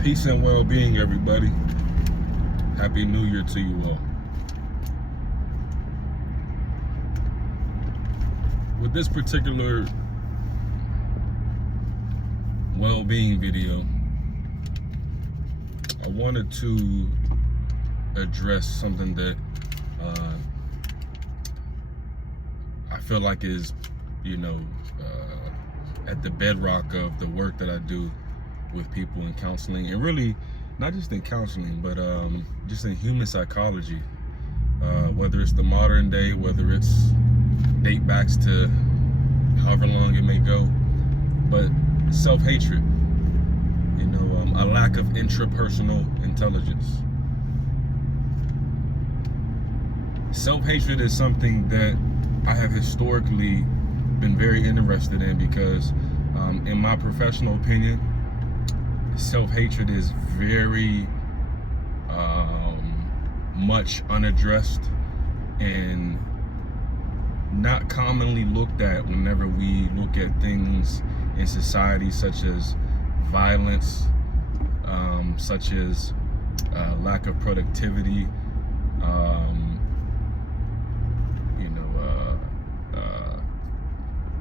Peace and well-being, everybody. Happy New Year to you all. With this particular well-being video, I wanted to address something that I feel like is, at the bedrock of the work that I do with people in counseling, and really not just in counseling, but just in human psychology, whether it's the modern day, whether it's date backs to however long it may go, but self-hatred, a lack of intrapersonal intelligence. Self-hatred is something that I have historically been very interested in because in my professional opinion, self-hatred is very much unaddressed and not commonly looked at whenever we look at things in society, such as violence, such as lack of productivity,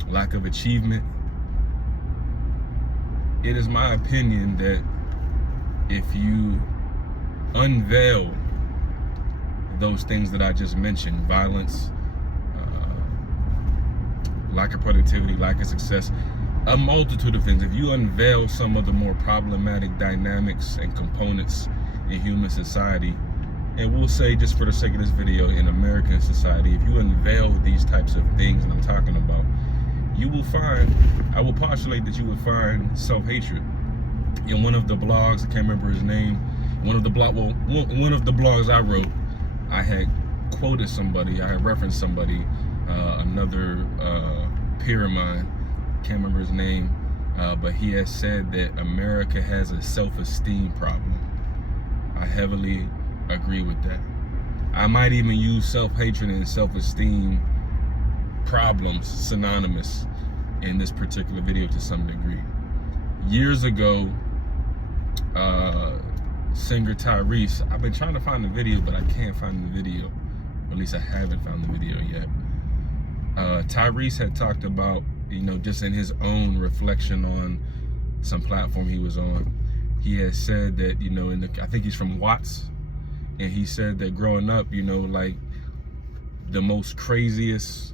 lack of achievement. It is my opinion that if you unveil those things that I just mentioned, violence, lack of productivity, lack of success, a multitude of things, if you unveil some of the more problematic dynamics and components in human society, and we'll say, just for the sake of this video, in American society, if you unveil these types of things that I'm talking about, you will find, I will postulate that you would find self-hatred. In one of the blogs, I can't remember his name, one of the blogs I wrote, I had quoted somebody, I had referenced somebody, another peer of mine, can't remember his name, but he has said that America has a self-esteem problem. I heavily agree with that. I might even use self-hatred and self-esteem problems synonymous in this particular video to some degree. Years ago, singer Tyrese, I've been trying to find the video, but I can't find the video. Or at least I haven't found the video yet. Tyrese had talked about, just in his own reflection on some platform he was on, he had said that, I think he's from Watts, and he said that growing up, like the most craziest,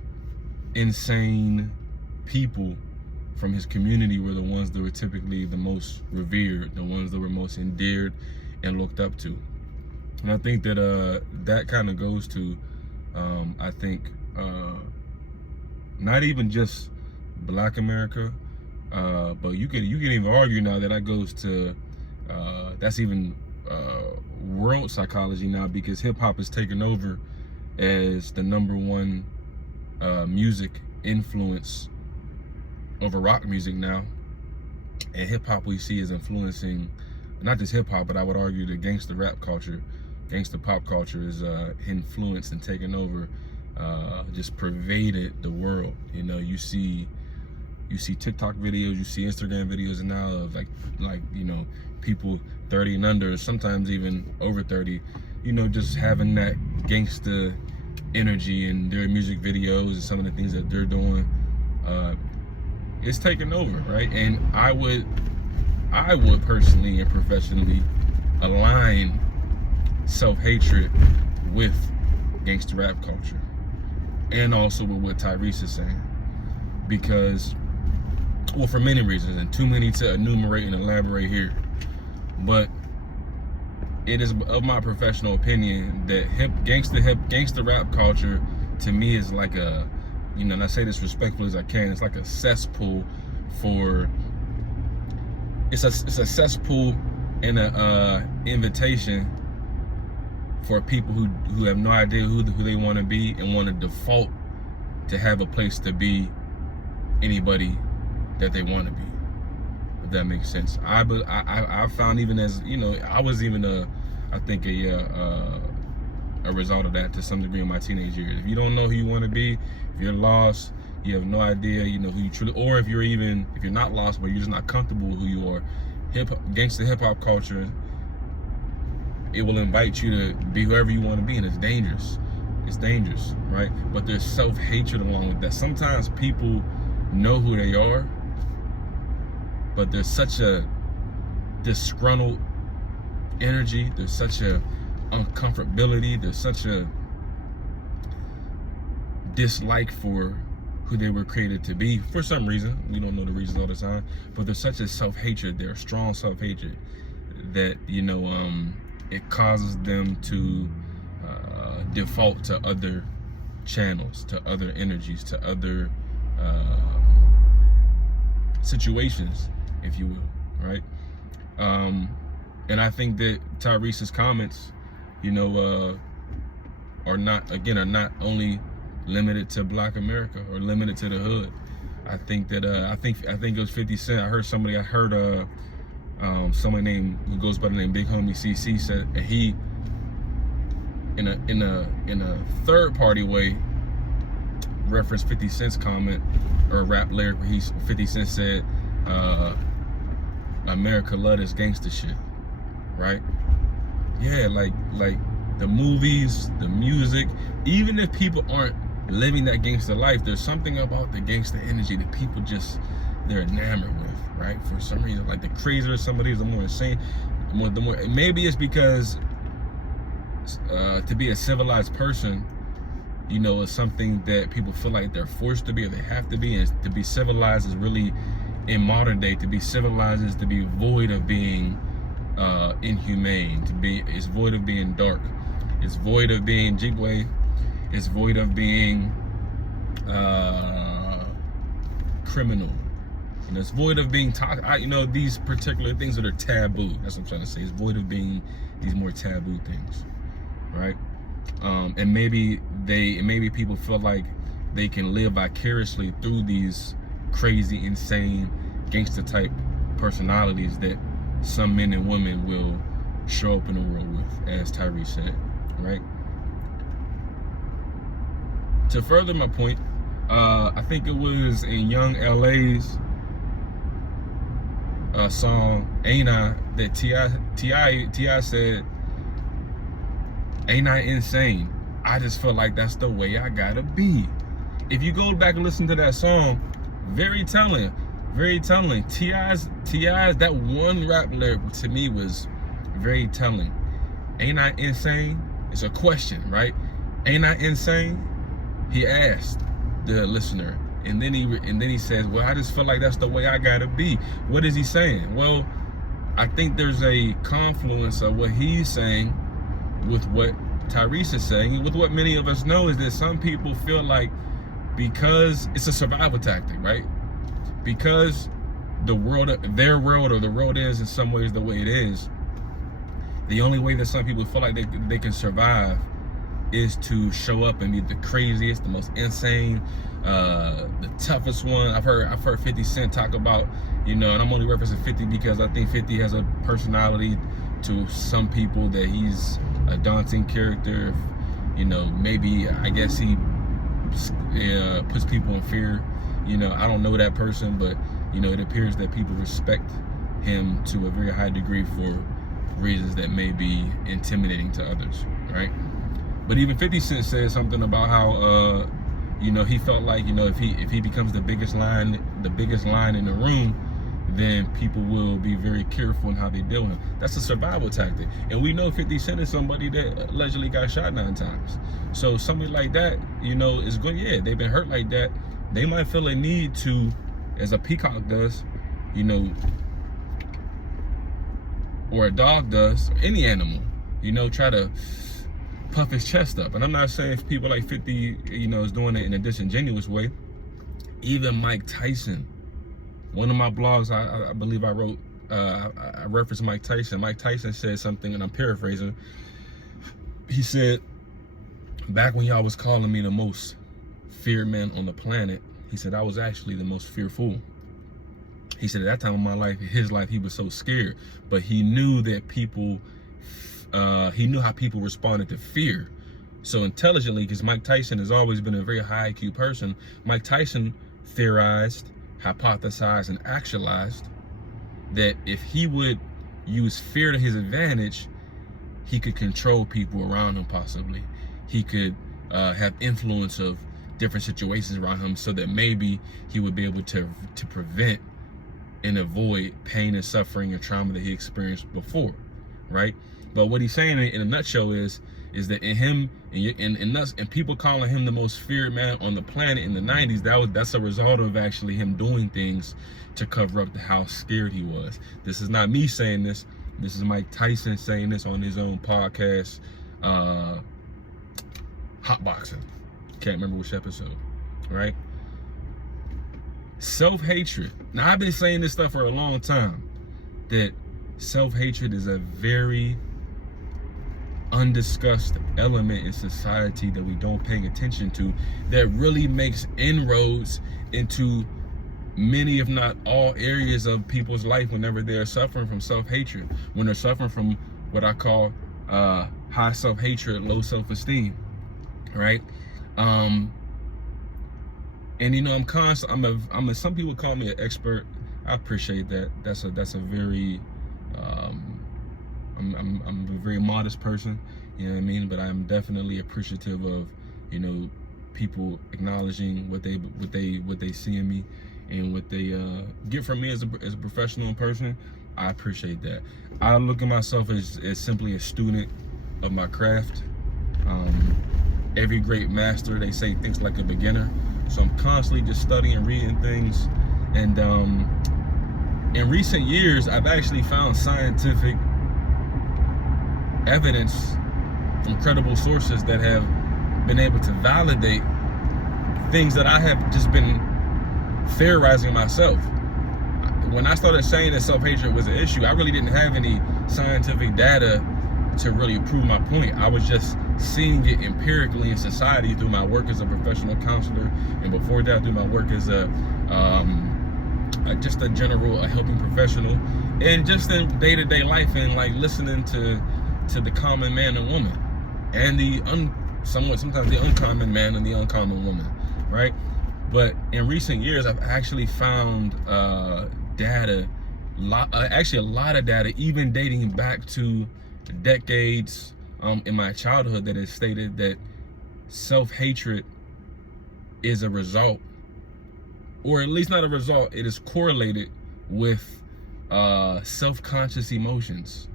insane people from his community were the ones that were typically the most revered, the ones that were most endeared and looked up to. And I think that that kind of goes to, I think, not even just Black America, but you can even argue now that that goes to, that's even world psychology now, because hip hop is taken over as the #1 music influence over rock music now. And hip hop, we see, is influencing not just hip hop, but I would argue the gangster rap culture, gangster pop culture is influenced and taken over, just pervaded the world. You see TikTok videos, you see Instagram videos now of like people 30 and under, sometimes even over 30, just having that gangster energy in their music videos and some of the things that they're doing. It's taken over, right? And I would personally and professionally align self-hatred with gangster rap culture, and also with what Tyrese is saying, because, well, for many reasons, and too many to enumerate and elaborate here, but it is of my professional opinion that gangster rap culture to me is like a, and I say this respectfully as I can, it's like a cesspool for, it's a cesspool and a invitation for people who have no idea who they want to be and want to default to have a place to be anybody that they want to be, if that makes sense. I found, even as, I was even I think a result of that to some degree in my teenage years. If you don't know who you want to be, if you're lost, you have no idea, who you truly, or if you're not lost, but you're just not comfortable with who you are, gangster hip hop culture, it will invite you to be whoever you want to be, and it's dangerous. It's dangerous, right? But there's self-hatred along with that. Sometimes people know who they are, but there's such a disgruntled energy, there's such a uncomfortability, there's such a dislike for who they were created to be for some reason. We don't know the reasons all the time, but there's such a self-hatred there, strong self-hatred, that it causes them to default to other channels, to other energies, to other situations, if you will, right? And I think that Tyrese's comments, are not only limited to Black America or limited to the hood. I think that I think it was 50 Cent. I heard somebody named who goes by the name Big Homie CC said that he, in a third party way, referenced 50 Cent's comment or rap lyric where 50 Cent said, America love this gangster shit, right? Yeah, like the movies, the music, even if people aren't living that gangster life, there's something about the gangster energy that people they're enamored with, right? For some reason, like the crazier somebody is, the more insane, the more maybe it's because to be a civilized person, is something that people feel like they're forced to be or they have to be. And to be civilized is really, in modern day, to be civilized is to be void of being inhumane. It's void of being dark. It's void of being jigway. It's void of being criminal. And it's void of being toxic. These particular things that are taboo. That's what I'm trying to say. It's void of being these more taboo things, right? And maybe people feel like they can live vicariously through these crazy, insane, gangster type personalities that some men and women will show up in the world with, as Tyrese said, right? To further my point, I think it was in Young LA's song "Ain't I" that T.I. said, "Ain't I insane? I just feel like that's the way I gotta be." If you go back and listen to that song, very telling. T.I.'s that one rap lyric to me was very telling. Ain't I insane? It's a question, right? Ain't I insane? He asked the listener, and then he says, "Well, I just feel like that's the way I gotta be." What is he saying? Well, I think there's a confluence of what he's saying with what Tyrese is saying, and with what many of us know is that some people feel like, because it's a survival tactic, right? Because their world or the world is in some ways the way it is, the only way that some people feel like they can survive is to show up and be the craziest, the most insane, the toughest one. I've heard 50 Cent talk about, and I'm only referencing 50 because I think 50 has a personality to some people that he's a daunting character. Maybe, I guess he puts people in fear. I don't know that person, but it appears that people respect him to a very high degree for reasons that may be intimidating to others, right? But even 50 Cent said something about how he felt like, if he becomes the biggest line in the room, then people will be very careful in how they deal with him. That's a survival tactic. And we know 50 Cent is somebody that allegedly got shot 9 times. So somebody like that, is going, they've been hurt like that. They might feel a need to, as a peacock does, or a dog does, or any animal, try to puff his chest up. And I'm not saying if people like 50, is doing it in a disingenuous way. Even Mike Tyson, one of my blogs, I believe I wrote, I referenced Mike Tyson. Mike Tyson said something, and I'm paraphrasing. He said, "Back when y'all was calling me the most feared man on the planet," he said, "I was actually the most fearful." He said at that time of my life, his life, he was so scared, but he knew that people, he knew how people responded to fear. So intelligently, because Mike Tyson has always been a very high IQ person, Mike Tyson theorized, hypothesized, and actualized that if he would use fear to his advantage, he could control people around him. Possibly he could have influence of different situations around him, so that maybe he would be able to prevent and avoid pain and suffering and trauma that he experienced before, right? But what he's saying in a nutshell is that in him and people calling him the most feared man on the planet in the 90s, that's a result of actually him doing things to cover up how scared he was. This is not me saying this. This is Mike Tyson saying this on his own podcast, Hotboxing. Can't remember which episode, right? Self-hatred. Now, I've been saying this stuff for a long time, that self-hatred is a very undiscussed element in society that we don't pay attention to, that really makes inroads into many, if not all, areas of people's life whenever they're suffering from self-hatred, when they're suffering from what I call high self-hatred, low self-esteem, right? And some people call me an expert. I appreciate that. That's a very I'm a very modest person, you know what I mean? But I'm definitely appreciative of, you know, people acknowledging what they see in me and what they get from me as a professional person. I appreciate that. I look at myself as simply a student of my craft. Every great master, they say, thinks like a beginner. So I'm constantly just studying, reading things. And in recent years, I've actually found scientific evidence from credible sources that have been able to validate things that I have just been theorizing myself. When I started saying that self-hatred was an issue, I really didn't have any scientific data to really prove my point. I was just seeing it empirically in society through my work as a professional counselor, and before that through my work as just a general helping professional, and just in day-to-day life, and like listening to the common man and woman, and sometimes the uncommon man and the uncommon woman, right? But in recent years, I've actually found data, actually a lot of data, even dating back to decades in my childhood, that has stated that self-hatred is a result, or at least not a result, it is correlated with self-conscious emotions,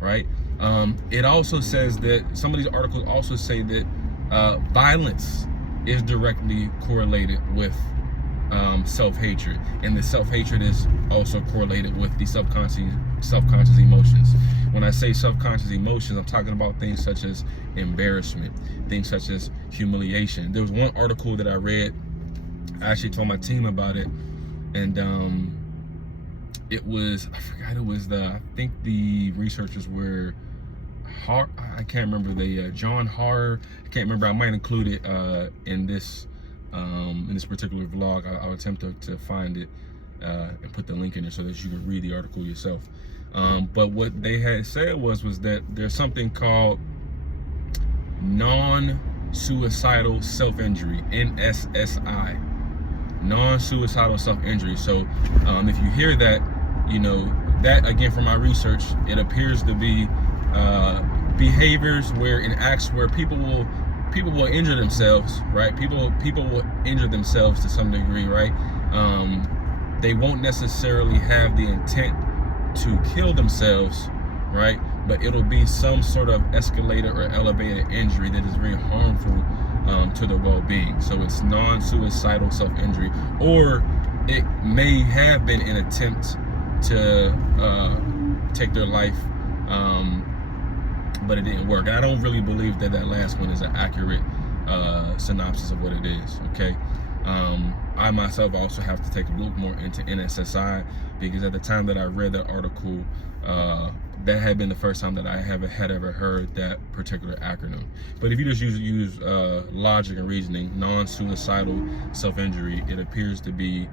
right? It also says that some of these articles also say that violence is directly correlated with self-hatred, and the self-hatred is also correlated with the self-conscious emotions. When I say self-conscious emotions, I'm talking about things such as embarrassment, things such as humiliation. There was one article that I read, I actually told my team about it, and it was, I think the researchers were I can't remember, John Har, I can't remember, I might include it in this particular vlog. I'll attempt to find it and put the link in it so that you can read the article yourself. But what they had said was that there's something called non-suicidal self-injury, NSSI, non-suicidal self-injury. So if you hear that, you know, that again, from my research, it appears to be behaviors and acts where people will injure themselves, right? People will injure themselves to some degree, right? They won't necessarily have the intent to kill themselves, right? But it'll be some sort of escalated or elevated injury that is very harmful to their well-being. So it's non-suicidal self-injury, or it may have been an attempt to take their life, but it didn't work. And I don't really believe that last one is an accurate synopsis of what it is, okay? I myself also have to take a look more into NSSI, because at the time that I read that article, that had been the first time that I had ever heard that particular acronym. But if you just use logic and reasoning, non-suicidal self-injury, it appears to be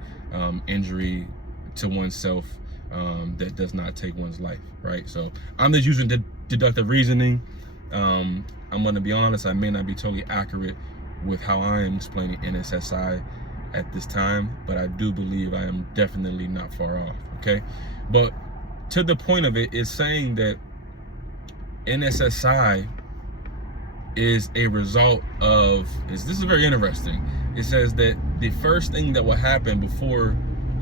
injury to oneself that does not take one's life, right? So I'm just using deductive reasoning. I'm going to be honest, I may not be totally accurate with how I am explaining NSSI, at this time, but I do believe I am definitely not far off, okay? But to the point of it is saying that NSSI is a result of, this is very interesting. It says that the first thing that will happen before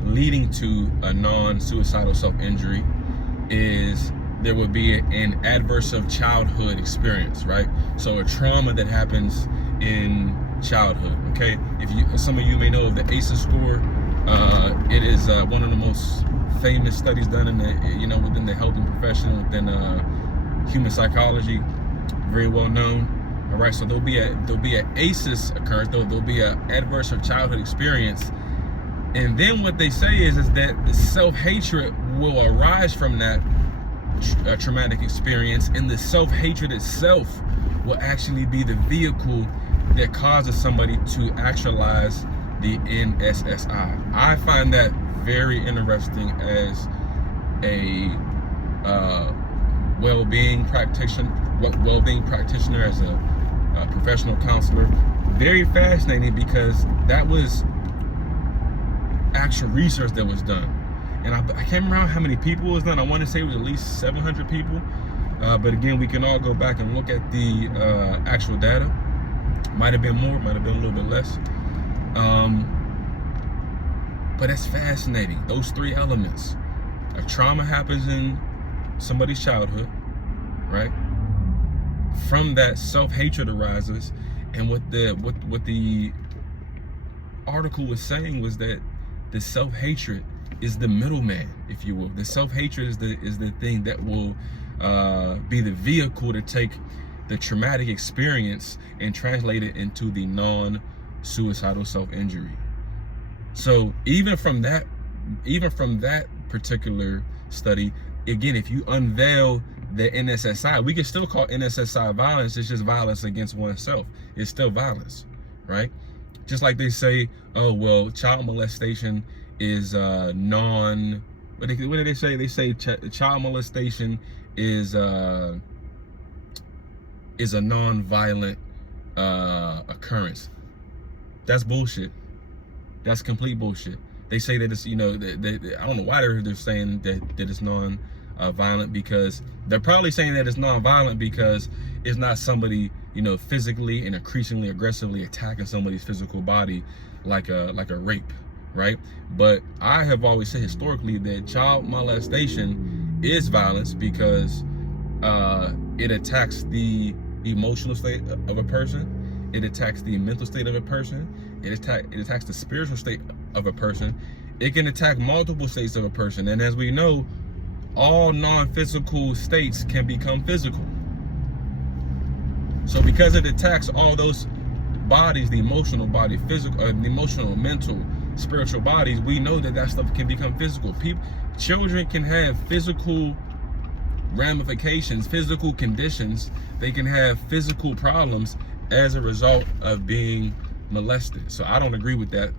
leading to a non-suicidal self-injury is there will be an adverse of childhood experience, right? So a trauma that happens in childhood, okay? Some of you may know of the ACEs score. It is one of the most famous studies done in the, within the healthcare profession, within human psychology, very well known. All right, so there'll be a ACEs occurrence, there'll be an adverse of childhood experience, and then what they say is that the self-hatred will arise from that traumatic experience, and the self-hatred itself will actually be the vehicle that causes somebody to actualize the NSSI. I find that very interesting as a well-being practitioner, as a professional counselor. Very fascinating, because that was actual research that was done. And I can't remember how many people it was done. I want to say it was at least 700 people. But again, we can all go back and look at the actual data. Might have been more, might have been a little bit less. But it's fascinating. Those three elements. A trauma happens in somebody's childhood, right? From that, self-hatred arises. And what the article was saying was that the self-hatred is the middleman, if you will. The self-hatred is the thing that will be the vehicle to take the traumatic experience and translate it into the non-suicidal self-injury. So even from that particular study, again, if you unveil the NSSI, we can still call NSSI violence. It's just violence against oneself. It's still violence, right? Just like they say, oh, well, child molestation is what do they say? They say child molestation is a non-violent occurrence. That's bullshit. That's complete bullshit. They say that it's, I don't know why they're saying that it's non-violent, because they're probably saying that it's non-violent because it's not somebody, physically and increasingly aggressively attacking somebody's physical body like a rape, right? But I have always said historically that child molestation is violence because it attacks the emotional state of a person. It attacks the mental state of a person. It attacks the spiritual state of a person. It can attack multiple states of a person. And as we know, all non-physical states can become physical. So because it attacks all those bodies, the emotional body, physical, the emotional, mental, spiritual bodies, we know that stuff can become physical. Children can have physical ramifications, physical conditions. They can have physical problems as a result of being molested. So I don't agree with that.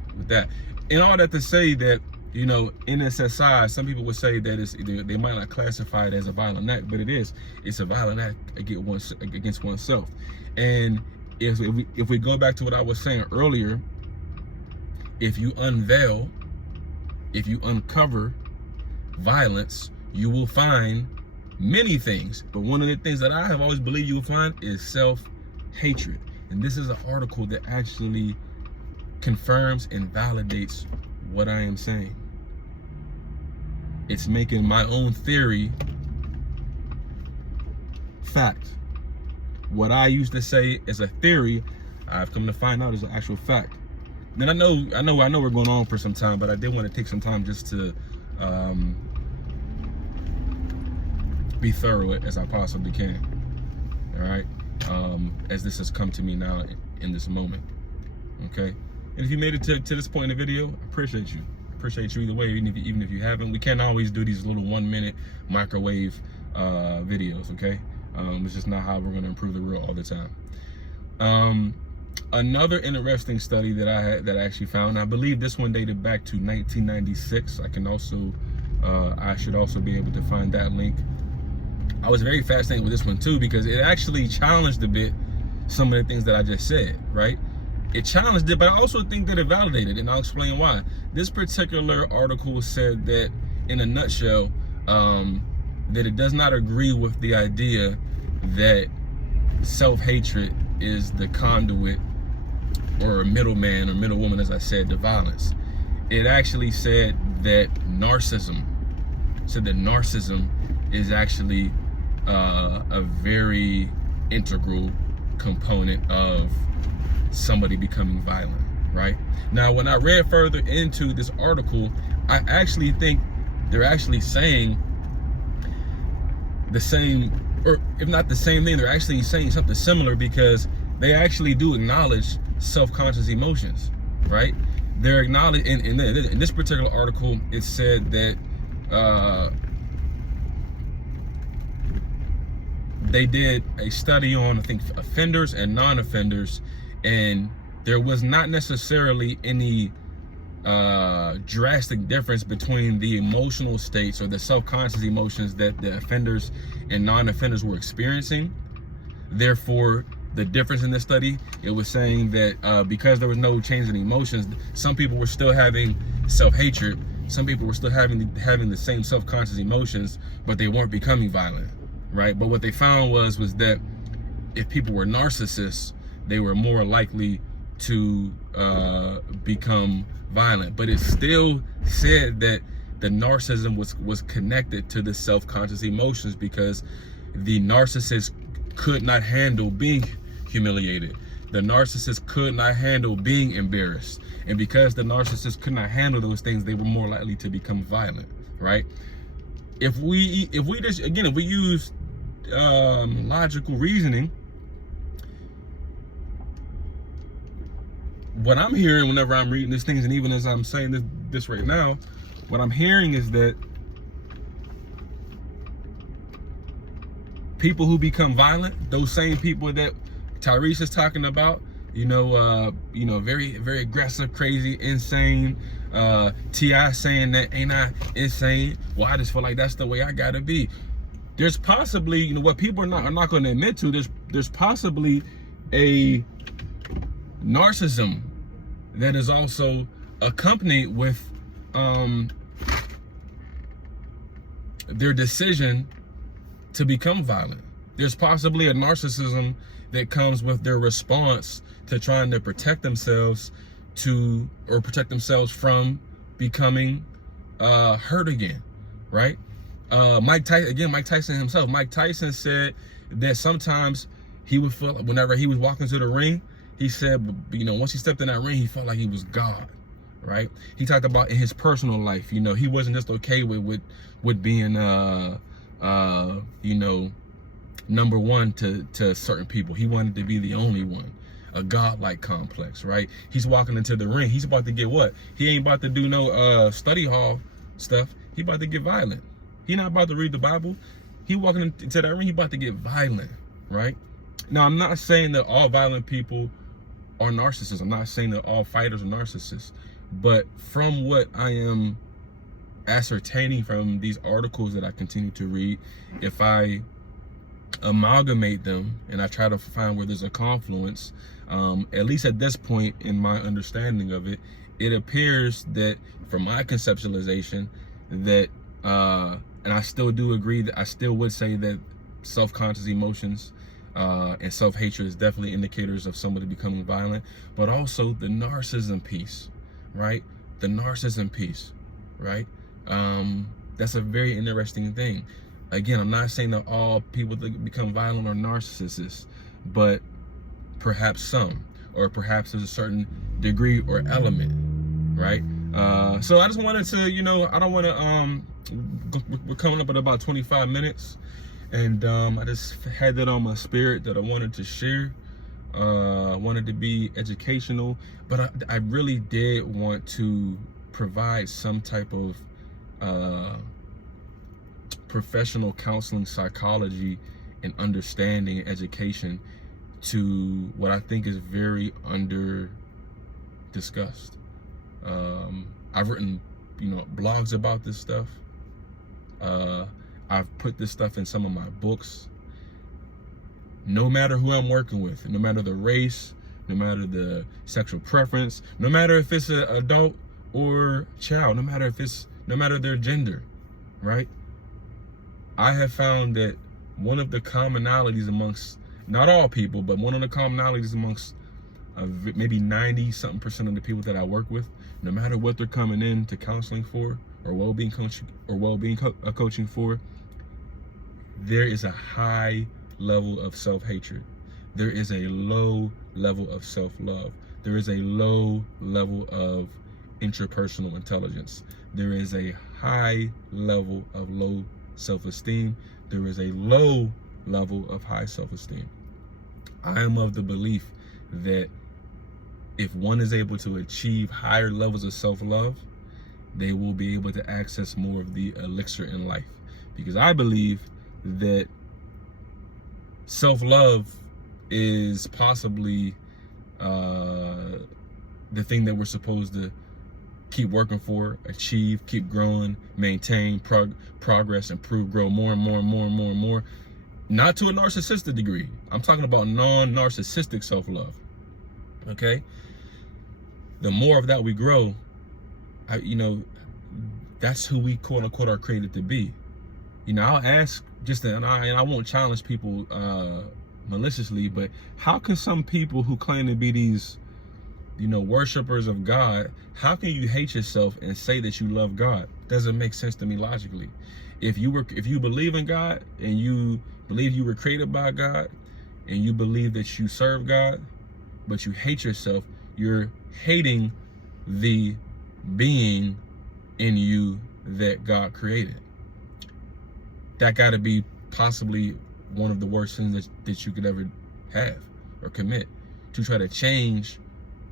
And all that to say that, NSSI, some people would say that they might not classify it as a violent act, but it is. It's a violent act against oneself. And if we go back to what I was saying earlier, if you uncover violence, you will find many things. But one of the things that I have always believed you will find is self-hatred. And this is an article that actually confirms and validates what I am saying. It's making my own theory fact. What I used to say is a theory, I've come to find out is an actual fact. And I know we're going on for some time, but I did want to take some time just to be thorough as I possibly can. All right, as this has come to me now in this moment. Okay, and if you made it to this point in the video, I appreciate you. Appreciate you either way, even if you haven't. We can't always do these little 1-minute microwave videos. Okay, it's just not how we're going to improve the world all the time. Another interesting study that I actually found, I believe this one dated back to 1996. I should also be able to find that link. I was very fascinated with this one too, because it actually challenged a bit some of the things that I just said, right? it challenged it, but I also think that it validated it, and I'll explain why. This particular article said that, in a nutshell, that it does not agree with the idea that self-hatred is the conduit or a middleman or middlewoman, as I said, to violence. It actually said that narcissism is actually a very integral component of somebody becoming violent, right? Now, when I read further into this article, I actually think they're actually saying the same, or if not the same thing, they're actually saying something similar, because they actually do acknowledge self-conscious emotions, right? They're acknowledging, in this particular article, it said that they did a study on, I think, offenders and non-offenders, and there was not necessarily any drastic difference between the emotional states or the self-conscious emotions that the offenders and non-offenders were experiencing. Therefore, the difference in this study, it was saying that because there was no change in emotions, some people were still having self-hatred, some people were still having the same self-conscious emotions, but they weren't becoming violent, right? But what they found was that if people were narcissists, they were more likely to become violent. But it still said that the narcissism was connected to the self-conscious emotions, because the narcissist could not handle being humiliated. The narcissist could not handle being embarrassed. And because the narcissist could not handle those things, they were more likely to become violent, right? If we use logical reasoning, what I'm hearing whenever I'm reading these things, and even as I'm saying this right now, what I'm hearing is that people who become violent, those same people that Tyrese is talking about, very, very aggressive, crazy, insane. T.I. saying that, ain't I insane? Well, I just feel like that's the way I gotta be. There's possibly, what people are not going to admit to, there's possibly a narcissism that is also accompanied with their decision to become violent. There's possibly a narcissism that comes with their response to trying to protect themselves from becoming hurt again, right? Mike Tyson himself. Mike Tyson said that sometimes he would feel, whenever he was walking to the ring, he said, once he stepped in that ring, he felt like he was God, right? He talked about in his personal life, he wasn't just okay with being, number one to certain people. He wanted to be the only one, a godlike complex, right? He's walking into the ring. He's about to get what? He ain't about to do no study hall stuff. He about to get violent. He not about to read the Bible. He walking into that ring, he about to get violent, right? Now, I'm not saying that all violent people are narcissists. I'm not saying that all fighters are narcissists. But from what I am ascertaining from these articles that I continue to read, if I amalgamate them and I try to find where there's a confluence, at least at this point in my understanding of it, it appears that, from my conceptualization, that and I still do agree that I still would say that self-conscious emotions and self-hatred is definitely indicators of somebody becoming violent, but also the narcissism piece, right? The narcissism piece, right? That's a very interesting thing. Again, I'm not saying that all people that become violent are narcissists, but perhaps some, or perhaps there's a certain degree or element, right? So I just wanted to, I don't want to, we're coming up at about 25 minutes, and I just had that on my spirit that I wanted to share. I wanted to be educational, but I really did want to provide some type of professional counseling, psychology, and understanding and education to what I think is very under discussed. I've written, blogs about this stuff. I've put this stuff in some of my books. No matter who I'm working with, no matter the race, no matter the sexual preference, no matter if it's an adult or child, no matter their gender, right? I have found that one of the commonalities amongst, not all people, but one of the commonalities amongst maybe 90-something% of the people that I work with, no matter what they're coming in to counseling for or well-being coaching for, there is a high level of self-hatred. There is a low level of self-love. There is a low level of interpersonal intelligence. There is a high level of low self-esteem. There is a low level of high self-esteem. I am of the belief that if one is able to achieve higher levels of self-love, they will be able to access more of the elixir in life. Because I believe that self-love is possibly the thing that we're supposed to keep working for, achieve, keep growing, maintain, progress, improve, grow more and more and more and more and more. Not to a narcissistic degree. I'm talking about non-narcissistic self-love. Okay? The more of that we grow, that's who we quote unquote are created to be. I'll ask and I won't challenge people maliciously, but how can some people who claim to be these, worshipers of God, how can you hate yourself and say that you love God? Doesn't make sense to me logically. If you believe in God and you believe you were created by God and you believe that you serve God, but you hate yourself, you're hating the being in you that God created. That got to be possibly one of the worst sins that you could ever have or commit, to try to change,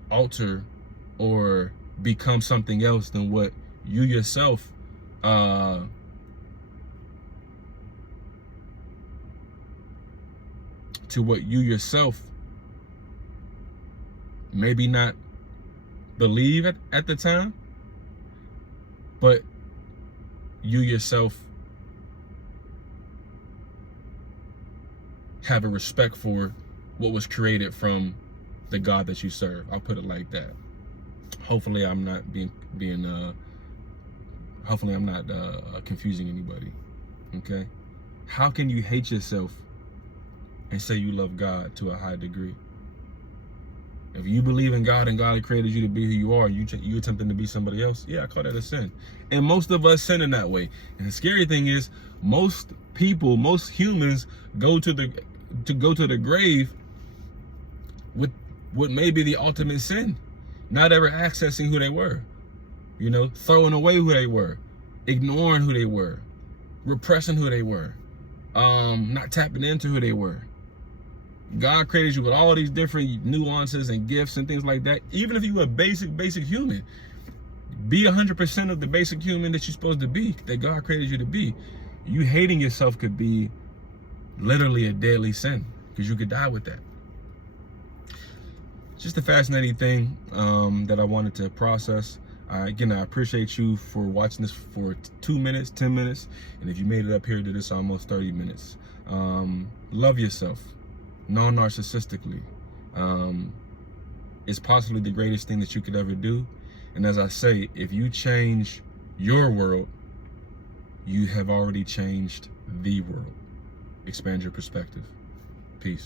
alter, or become something else than what you yourself maybe not believe at the time, but you yourself have a respect for what was created from the God that you serve. I'll put it like that. Hopefully I'm not confusing anybody. Okay? How can you hate yourself and say you love God to a high degree? If you believe in God and God created you to be who you are, you attempting to be somebody else, yeah, I call that a sin. And most of us sin in that way. And the scary thing is, most humans go to the grave with what may be the ultimate sin, not ever accessing who they were, throwing away who they were, ignoring who they were, repressing who they were, not tapping into who they were. God created you with all these different nuances and gifts and things like that. Even if you were a basic human, be 100% of the basic human that you're supposed to be, that God created you to be. You hating yourself could be literally a deadly sin, because you could die with that. It's just a fascinating thing that I wanted to process. Again, I appreciate you for watching this for 2 minutes, 10 minutes, and if you made it up here to this almost 30 minutes. Love yourself, non-narcissistically. It's possibly the greatest thing that you could ever do. And as I say, if you change your world, you have already changed the world. Expand your perspective. Peace.